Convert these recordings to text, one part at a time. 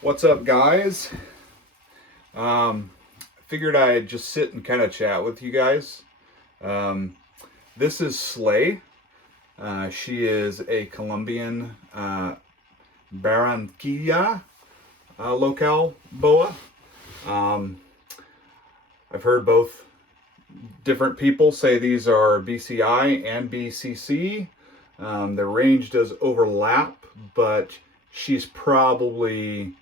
What's up, guys? Figured I'd just sit and kind of chat with you guys. This is Slay. She is a Colombian Barranquilla locale boa. I've heard both different people say these are BCI and BCC. The range does overlap, but she's probably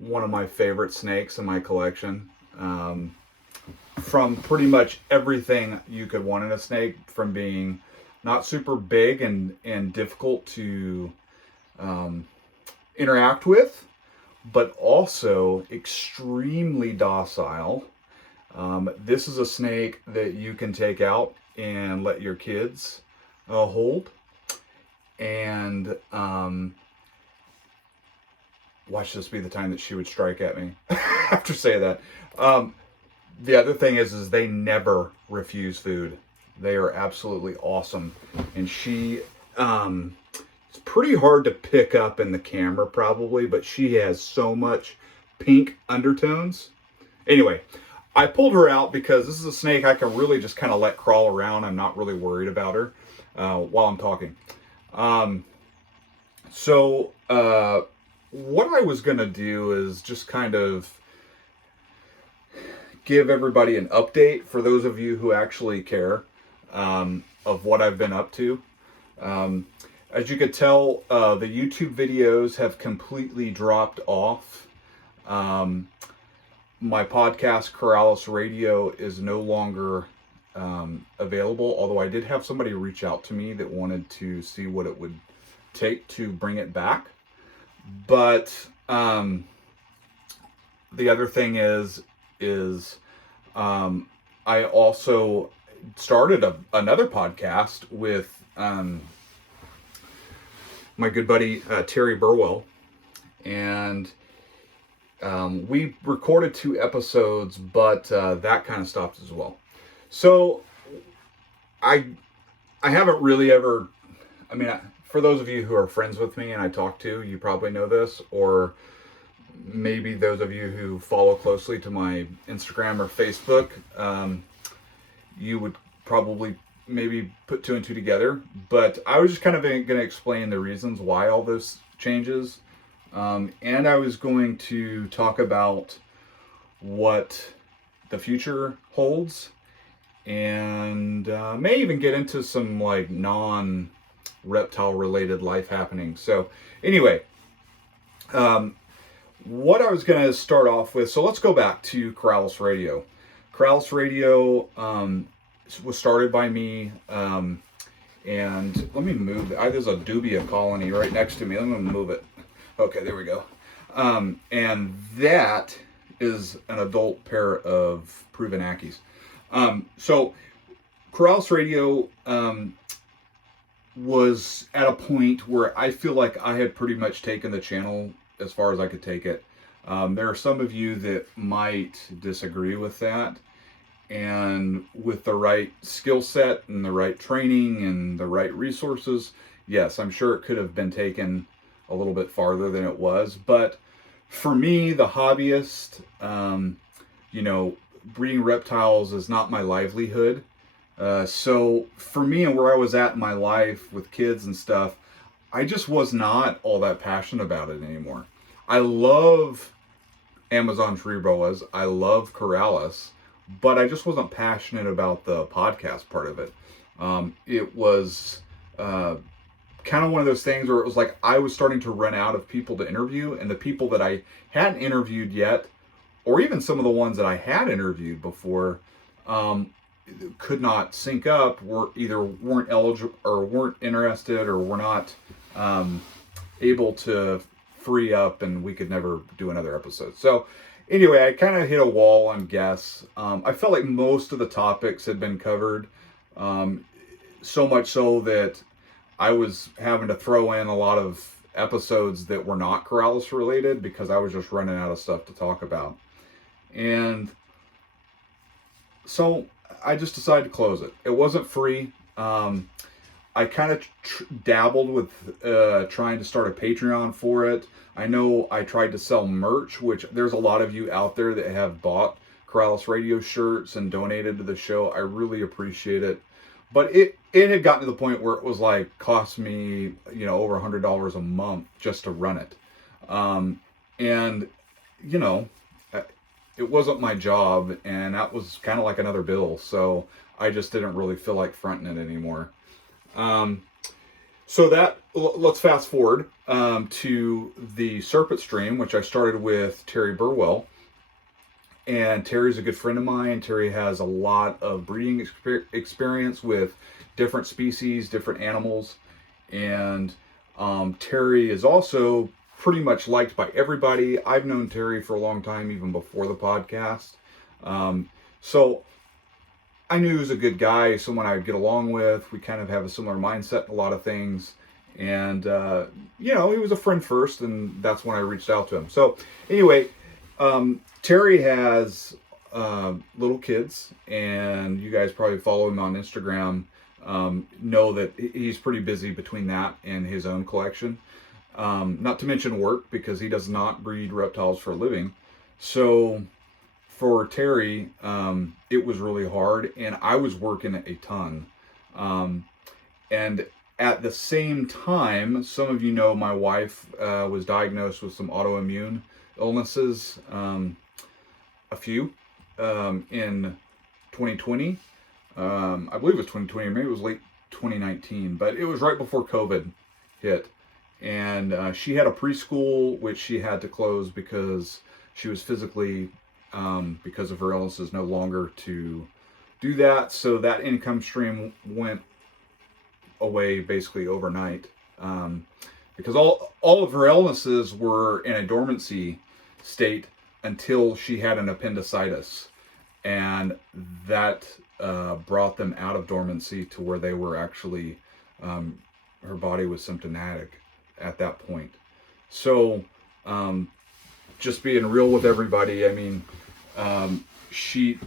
one of my favorite snakes in my collection. From pretty much everything you could want in a snake, from being not super big and difficult to interact with, but also extremely docile. This is a snake that you can take out and let your kids hold, and watch this be the time that she would strike at me after saying that. The other thing is they never refuse food. They are absolutely awesome. And she, it's pretty hard to pick up in the camera probably, but she has so much pink undertones. Anyway, I pulled her out because this is a snake I can really just kind of let crawl around. I'm not really worried about her while I'm talking. What I was going to do is just kind of give everybody an update for those of you who actually care of what I've been up to. As you could tell, the YouTube videos have completely dropped off. My podcast, Corrales Radio, is no longer available, although I did have somebody reach out to me that wanted to see what it would take to bring it back. But the other thing is I also started another podcast with my good buddy Terry Burwell, and we recorded 2 episodes, but that kind of stopped as well. So I haven't really ever, for those of you who are friends with me and I talk to, you probably know this, or maybe those of you who follow closely to my Instagram or Facebook, you would probably maybe put 2 and 2 together. But I was just kind of going to explain the reasons why all this changes. And I was going to talk about what the future holds, and may even get into some like non-reptile related life happenings. So anyway, what I was going to start off with, so let's go back to Corrales Radio. Corrales Radio was started by me, and let me move. There's a dubia colony right next to me. Let me move it. Okay, there we go. And that is an adult pair of proven Ackies. So Corrales Radio was at a point where I feel like I had pretty much taken the channel as far as I could take it. There are some of you that might disagree with that, and with the right skill set and the right training and the right resources, yes, I'm sure it could have been taken a little bit farther than it was. But for me, the hobbyist, breeding reptiles is not my livelihood. So for me and where I was at in my life with kids and stuff, I just was not all that passionate about it anymore. I love Amazon tree boas. I love Corrales, but I just wasn't passionate about the podcast part of it. It was kind of one of those things where it was like I was starting to run out of people to interview, and the people that I hadn't interviewed yet, or even some of the ones that I had interviewed before, um, could not sync up, were either weren't eligible or weren't interested or were not um, able to free up, and we could never do another episode. So anyway, I kind of hit a wall on guests. I felt like most of the topics had been covered, um, so much so that I was having to throw in a lot of episodes that were not Corrales related because I was just running out of stuff to talk about. And so I just decided to close it. It wasn't free. I kind of dabbled with trying to start a Patreon for it. I know I tried to sell merch, which there's a lot of you out there that have bought Corrales Radio shirts and donated to the show. I really appreciate it. But it had gotten to the point where it was like cost me, over $100 a month just to run it. And, you know, it wasn't my job, and that was kind of like another bill. So I just didn't really feel like fronting it anymore. So let's fast forward to the Serpent Stream, which I started with Terry Burwell. And Terry's a good friend of mine. Terry has a lot of breeding experience with different species, different animals. And Terry is also pretty much liked by everybody. I've known Terry for a long time, even before the podcast. So I knew he was a good guy, someone I would get along with. We kind of have a similar mindset in a lot of things. And, he was a friend first, and that's when I reached out to him. So anyway, Terry has little kids, and you guys probably follow him on Instagram, know that he's pretty busy between that and his own collection. Not to mention work, because he does not breed reptiles for a living. So for Terry, it was really hard, and I was working a ton. And at the same time, some of you know my wife was diagnosed with some autoimmune illnesses, a few, in 2020. I believe it was 2020, maybe it was late 2019, but it was right before COVID hit. And she had a preschool, which she had to close because she was physically, because of her illnesses, no longer to do that. So that income stream went away basically overnight, because all of her illnesses were in a dormancy state until she had an appendicitis, and that brought them out of dormancy to where they were actually, her body was symptomatic at that point. So just being real with everybody, I mean, she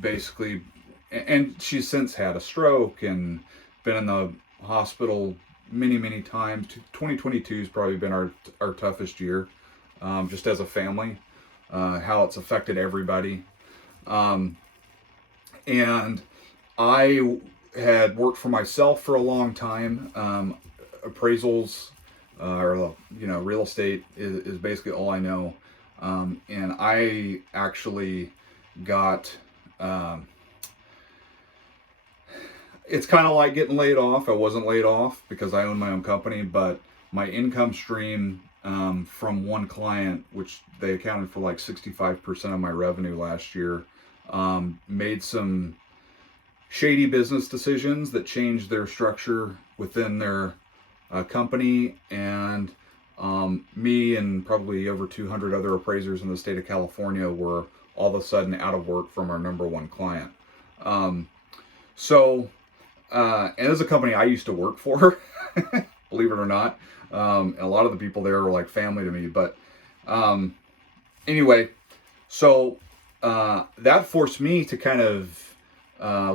basically, and she's since had a stroke and been in the hospital many times. 2022 has probably been our toughest year, just as a family, how it's affected everybody. And I had worked for myself for a long time. Appraisals, or real estate is basically all I know. And I actually got, it's kind of like getting laid off. I wasn't laid off because I own my own company, but my income stream from one client, which they accounted for like 65% of my revenue last year, made some shady business decisions that changed their structure within their company, and me and probably over 200 other appraisers in the state of California were all of a sudden out of work from our number one client. And it was a company I used to work for, believe it or not. And a lot of the people there were like family to me. But anyway, so that forced me to kind of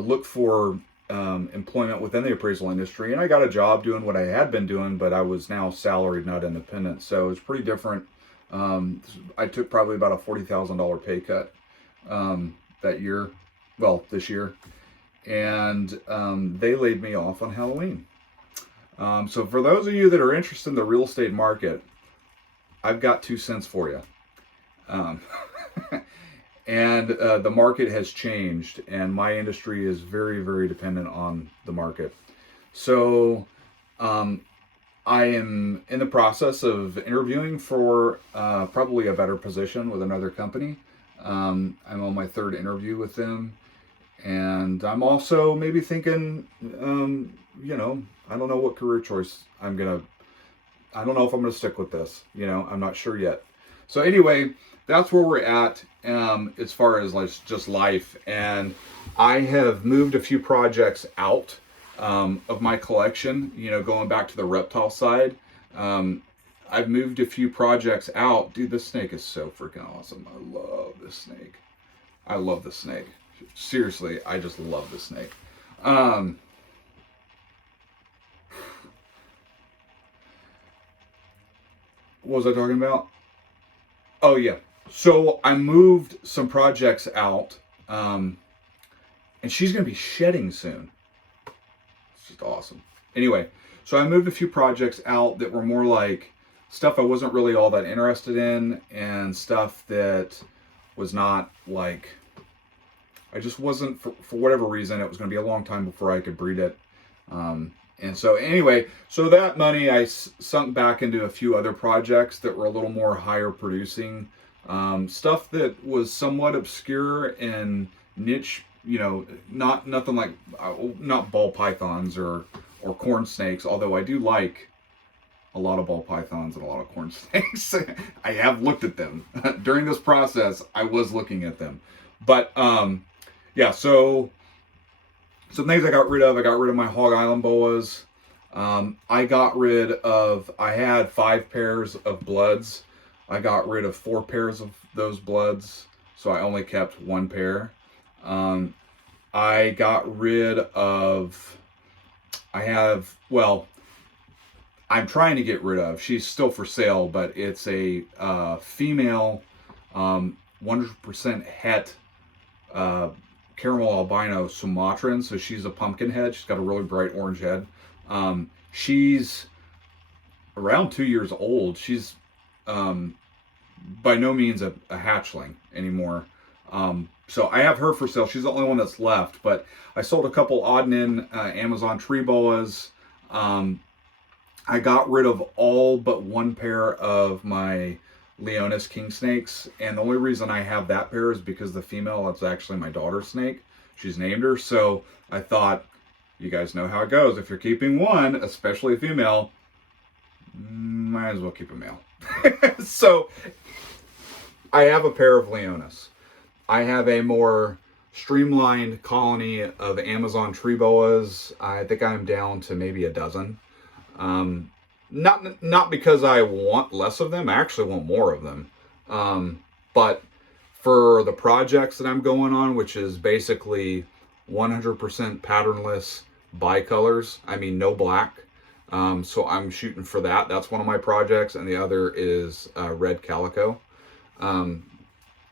look for employment within the appraisal industry. And I got a job doing what I had been doing, but I was now salaried, not independent. So it was pretty different. I took probably about a $40,000 pay cut that year, well, this year. and they laid me off on Halloween. So for those of you that are interested in the real estate market, I've got 2 cents for you. Um, and the market has changed, and my industry is very, very dependent on the market. So I am in the process of interviewing for probably a better position with another company. I'm on my 3rd interview with them. And I'm also maybe thinking, I don't know what career choice I don't know if I'm going to stick with this. I'm not sure yet. So anyway, that's where we're at as far as like just life. And I have moved a few projects out of my collection, going back to the reptile side. I've moved a few projects out. Dude, this snake is so freaking awesome. I love this snake. I love this snake. Seriously, I just love this snake. What was I talking about? Oh, yeah. So I moved some projects out, and she's going to be shedding soon. It's just awesome. Anyway, so I moved a few projects out that were more like stuff I wasn't really all that interested in, and stuff that was not like, I just wasn't, for whatever reason, it was going to be a long time before I could breed it. And so anyway, so that money I sunk back into a few other projects that were a little more higher producing. Stuff that was somewhat obscure and niche, nothing like, not ball pythons or corn snakes, although I do like a lot of ball pythons and a lot of corn snakes. I have looked at them. During this process, I was looking at them. But, yeah, so some things I got rid of my Hog Island boas. I had 5 pairs of bloods. I got rid of 4 pairs of those bloods, so I only kept 1 pair. I got rid of, I'm trying to get rid of, she's still for sale, but it's a female 100% het caramel albino Sumatran. So she's a pumpkin head. She's got a really bright orange head. She's around 2 years old. She's by no means a hatchling anymore. So I have her for sale. She's the only one that's left. But I sold a couple odd and end Amazon tree boas. I got rid of all but 1 pair of my Leonis king snakes, and the only reason I have that pair is because the female, that's actually my daughter's snake. She's named her. So I thought, you guys know how it goes. If you're keeping one, especially a female, might as well keep a male. So I have a pair of Leonis. I have a more streamlined colony of Amazon tree boas. I think I'm down to maybe a dozen. Not because I want less of them. I actually want more of them. But for the projects that I'm going on, which is basically 100% patternless bicolors, I mean no black. So I'm shooting for that. That's one of my projects, and the other is red calico.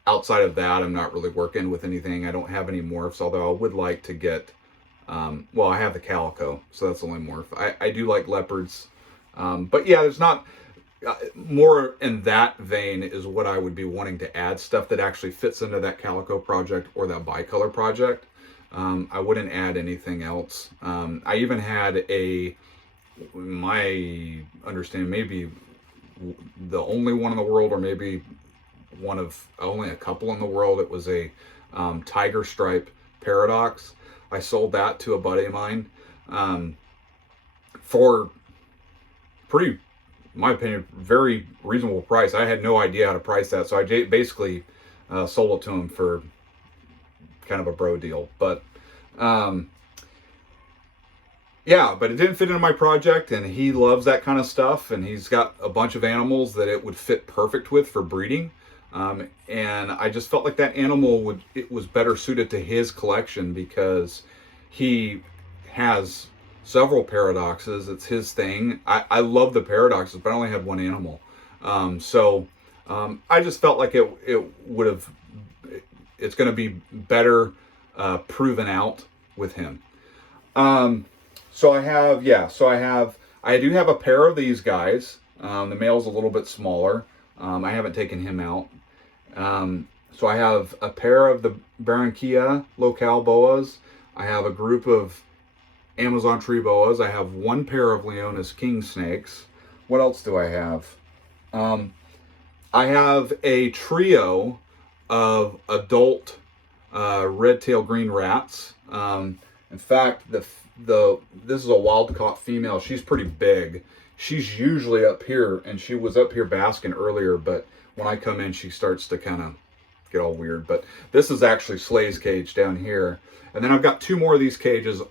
Outside of that, I'm not really working with anything. I don't have any morphs, although I would like to get, I have the calico, so that's the only morph. I do like leopards. But yeah, there's not, more in that vein is what I would be wanting to add, stuff that actually fits into that calico project or that bicolor project. I wouldn't add anything else. I even had my understanding, maybe the only one in the world, or maybe one of only a couple in the world. It was a tiger stripe paradox. I sold that to a buddy of mine for pretty, in my opinion, very reasonable price. I had no idea how to price that, so I basically sold it to him for kind of a bro deal. But yeah, but it didn't fit into my project, and he loves that kind of stuff, and he's got a bunch of animals that it would fit perfect with for breeding. And I just felt like that animal was better suited to his collection because he has several paradoxes. It's his thing. I love the paradoxes, but I only had one animal. So I just felt like it's going to be better proven out with him. So I do have a pair of these guys. The male's a little bit smaller. I haven't taken him out. So I have a pair of the Barranquilla locale boas. I have a group of Amazon tree boas. I have one pair of Leona's king snakes. What else do I have? I have a trio of adult red-tailed green rats. In fact, this is a wild-caught female. She's pretty big. She's usually up here, and she was up here basking earlier, but when I come in, she starts to kind of get all weird. But this is actually Slay's cage down here. And then I've got two more of these cages,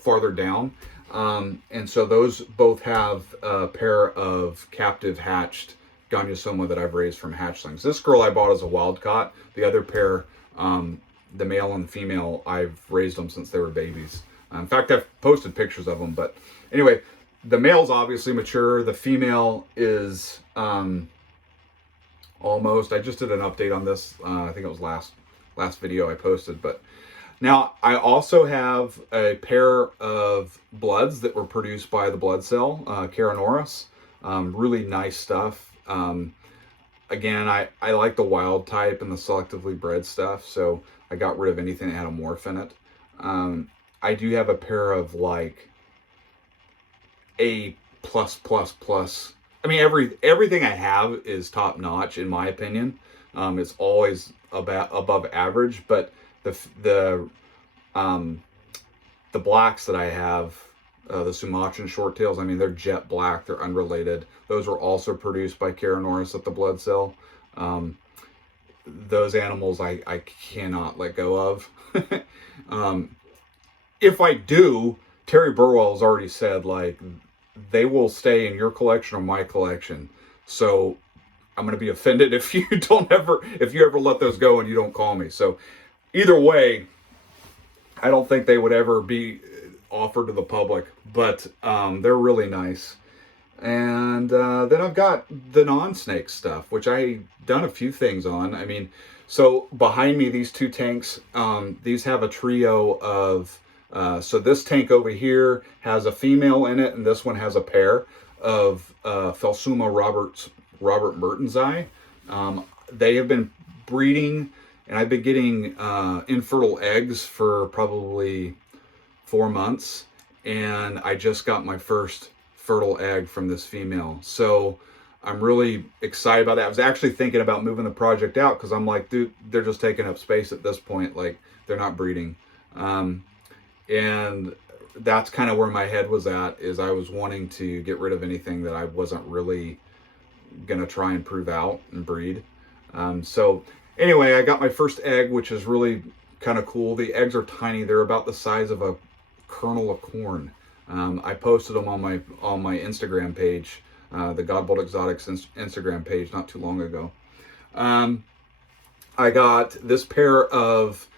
farther down. And so those both have a pair of captive hatched Gonyosoma that I've raised from hatchlings. This girl I bought as a wild caught. The other pair, the male and the female, I've raised them since they were babies. In fact, I've posted pictures of them. But anyway, the male's obviously mature. The female is almost. I just did an update on this. I think it was last video I posted. But now I also have a pair of bloods that were produced by the blood cell, Caranoris. Really nice stuff. Again, I like the wild type and the selectively bred stuff, so I got rid of anything that had a morph in it. I do have a pair of like A+++. I mean, everything I have is top notch in my opinion. It's always above average, but the blacks that I have, the Sumatran short tails, I mean, they're jet black, they're unrelated. Those were also produced by Caranoris at the blood cell. Those animals I cannot let go of. If I do, Terry Burwell has already said, like, they will stay in your collection or my collection. So I'm going to be offended if you ever let those go and you don't call me. So either way, I don't think they would ever be offered to the public, but they're really nice. And then I've got the non-snake stuff, which I done a few things on. I mean, so behind me, these two tanks, these have a trio of, so this tank over here has a female in it, and this one has a pair of Phelsuma Robert Mertensii. They have been breeding, and I've been getting infertile eggs for probably 4 months, and I just got my first fertile egg from this female. So I'm really excited about that. I was actually thinking about moving the project out because I'm like, dude, they're just taking up space at this point. Like, they're not breeding. And that's kind of where my head was at, is I was wanting to get rid of anything that I wasn't really going to try and prove out and breed. So anyway, I got my first egg, which is really kind of cool. The eggs are tiny. They're about the size of a kernel of corn. I posted them on my Instagram page, the Godbold Exotics Instagram page, not too long ago. I got this pair of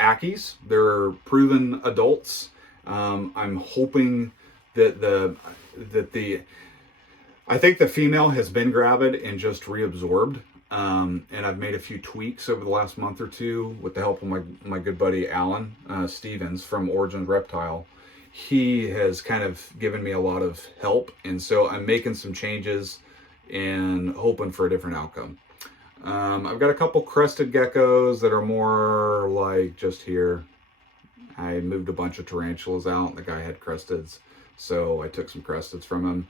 Ackies. They're proven adults. I'm hoping that I think the female has been gravid and just reabsorbed. And I've made a few tweaks over the last month or two with the help of my good buddy Alan Stevens from Origin Reptile. He has kind of given me a lot of help, and so I'm making some changes and hoping for a different outcome. I've got a couple crested geckos that are more like just here. I moved a bunch of tarantulas out, and the guy had cresteds, so I took some cresteds from him.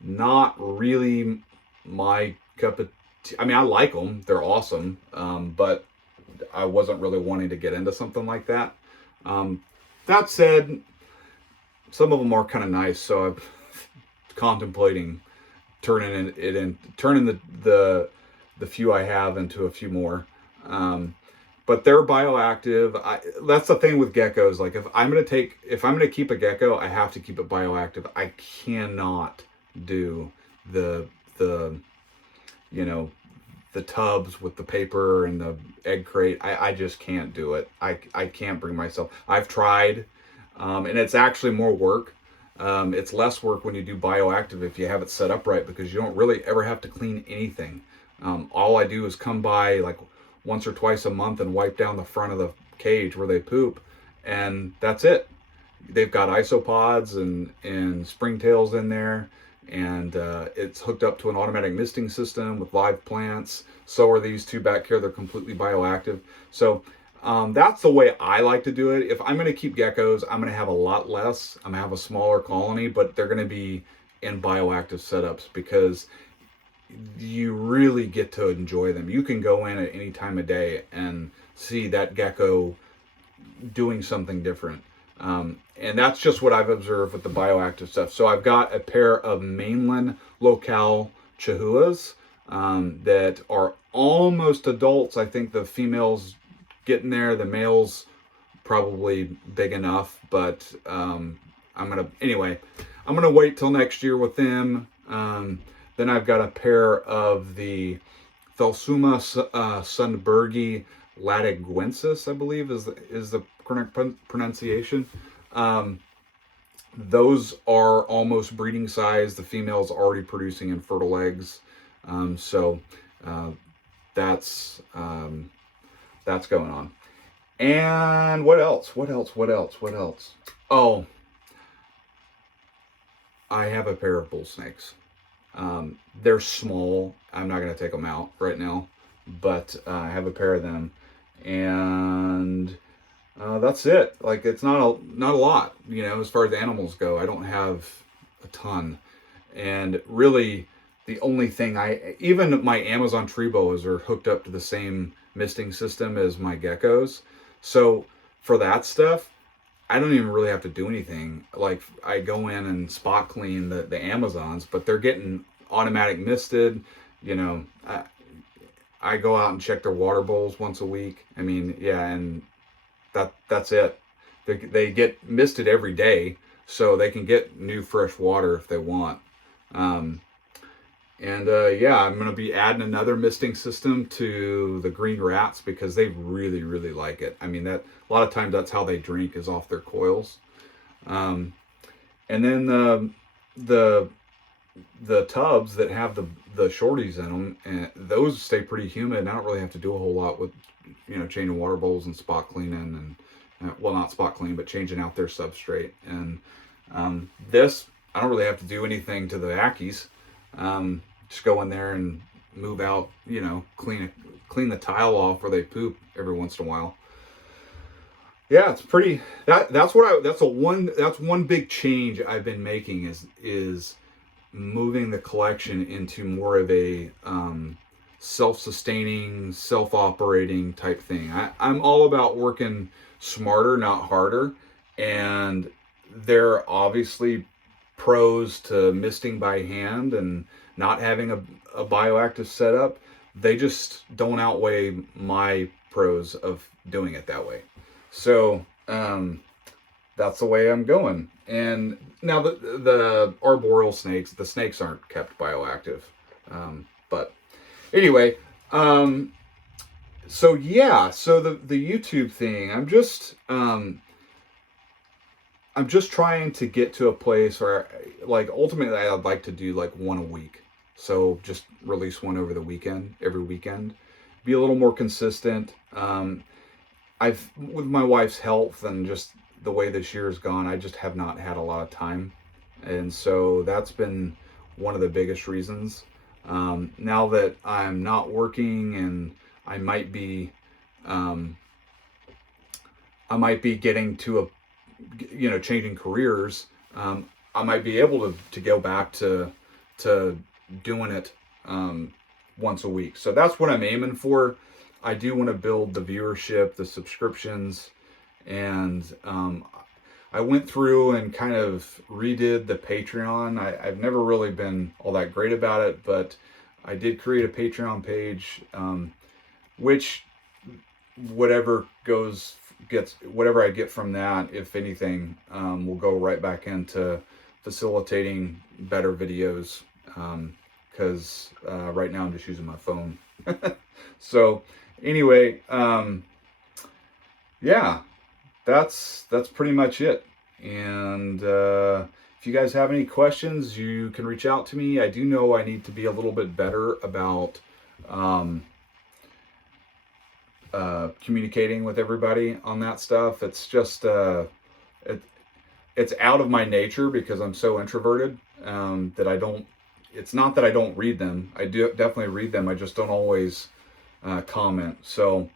Not really my cup of tea. I mean, I like them. They're awesome. But I wasn't really wanting to get into something like that. That said, some of them are kind of nice, so I'm contemplating turning the few I have into a few more. But they're bioactive. That's the thing with geckos. Like, if I'm gonna keep a gecko, I have to keep it bioactive. I cannot do the tubs with the paper and the egg crate. I just can't do it. I can't bring myself. I've tried, and it's actually more work. It's less work when you do bioactive if you have it set up right, because you don't really ever have to clean anything. All I do is come by like once or twice a month and wipe down the front of the cage where they poop, and that's it. They've got isopods and springtails in there, and it's hooked up to an automatic misting system with live plants. So are these two back here. They're completely bioactive. So that's the way I like to do it. If I'm going to keep geckos, I'm going to have a lot less. I'm going to have a smaller colony, but they're going to be in bioactive setups because you really get to enjoy them. You can go in at any time of day and see that gecko doing something different. And that's just what I've observed with the bioactive stuff. So I've got a pair of mainland locale chihuahuas that are almost adults. I think the females getting there, the males probably big enough, but I'm gonna wait till next year with them. Then I've got a pair of the Phelsuma sundbergi latiguensis, I believe is the correct pronunciation. Those are almost breeding size. The female's already producing infertile eggs. So that's going on. And what else? Oh, I have a pair of bull snakes. They're small. I'm not going to take them out right now, but I have a pair of them, and that's it. Like, it's not a lot, as far as animals go. I don't have a ton, and really the only thing even my Amazon tree boas are hooked up to the same misting system as my geckos. So for that stuff, I don't even really have to do anything. Like, I go in and spot clean the Amazons, but they're getting automatic misted. I go out and check their water bowls once a week. I mean, yeah, and that's it. They get misted every day, so they can get new fresh water if they want. Yeah, I'm going to be adding another misting system to the green rats because they really, really like it. I mean, a lot of times that's how they drink, is off their coils. And then the tubs that have the shorties in them, and those stay pretty humid. I don't really have to do a whole lot with, changing water bowls and spot cleaning and, well, not spot clean, but changing out their substrate. And this, I don't really have to do anything to the Ackies. Just go in there and move out, clean the tile off where they poop every once in a while. Yeah, it's pretty. That's one big change I've been making is moving the collection into more of a self-sustaining, self-operating type thing. I'm all about working smarter, not harder, and there are obviously pros to misting by hand and not having a bioactive setup. They just don't outweigh my pros of doing it that way. So that's the way I'm going. And now the arboreal snakes, the snakes aren't kept bioactive. But anyway, so yeah, so the YouTube thing, I'm just trying to get to a place where, like, ultimately I'd like to do like one a week. So just release one over the weekend, every weekend, be a little more consistent. With my wife's health and just the way this year has gone, I just have not had a lot of time. And so that's been one of the biggest reasons. Now that I'm not working and I might be getting to a, changing careers, I might be able to go back to doing it once a week. So that's what I'm aiming for. I do want to build the viewership, the subscriptions, and I went through and kind of redid the Patreon. I've never really been all that great about it, but I did create a Patreon page, which whatever I get from that, if anything, will go right back into facilitating better videos, because right now I'm just using my phone. So anyway, yeah, that's pretty much it. And if you guys have any questions, you can reach out to me. I do know I need to be a little bit better about communicating with everybody on that stuff. It's just it's out of my nature because I'm so introverted, that I don't. It's not that I don't read them. I do definitely read them. I just don't always comment. So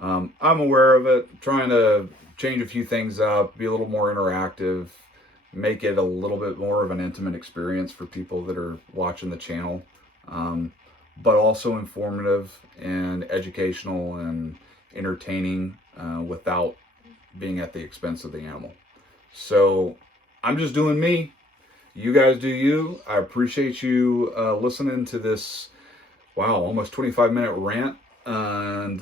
I'm aware of it. Trying to change a few things up, be a little more interactive, make it a little bit more of an intimate experience for people that are watching the channel, but also informative and educational and entertaining, without being at the expense of the animal. So I'm just doing me. You guys do you. I appreciate you listening to this, wow, almost 25-minute rant and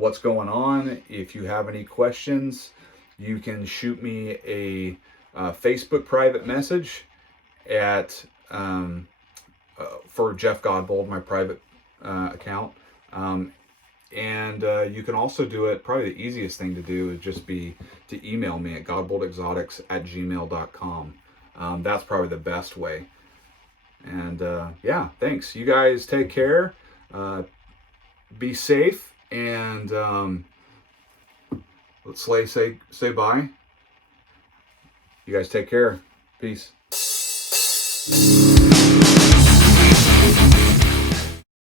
what's going on. If you have any questions, you can shoot me a Facebook private message at for Jeff Godbold, my private account. And you can also do it, probably the easiest thing to do is just be to email me at godboldexotics@gmail.com. That's probably the best way. And yeah, thanks. You guys take care. Be safe. And let's say bye. You guys take care. Peace.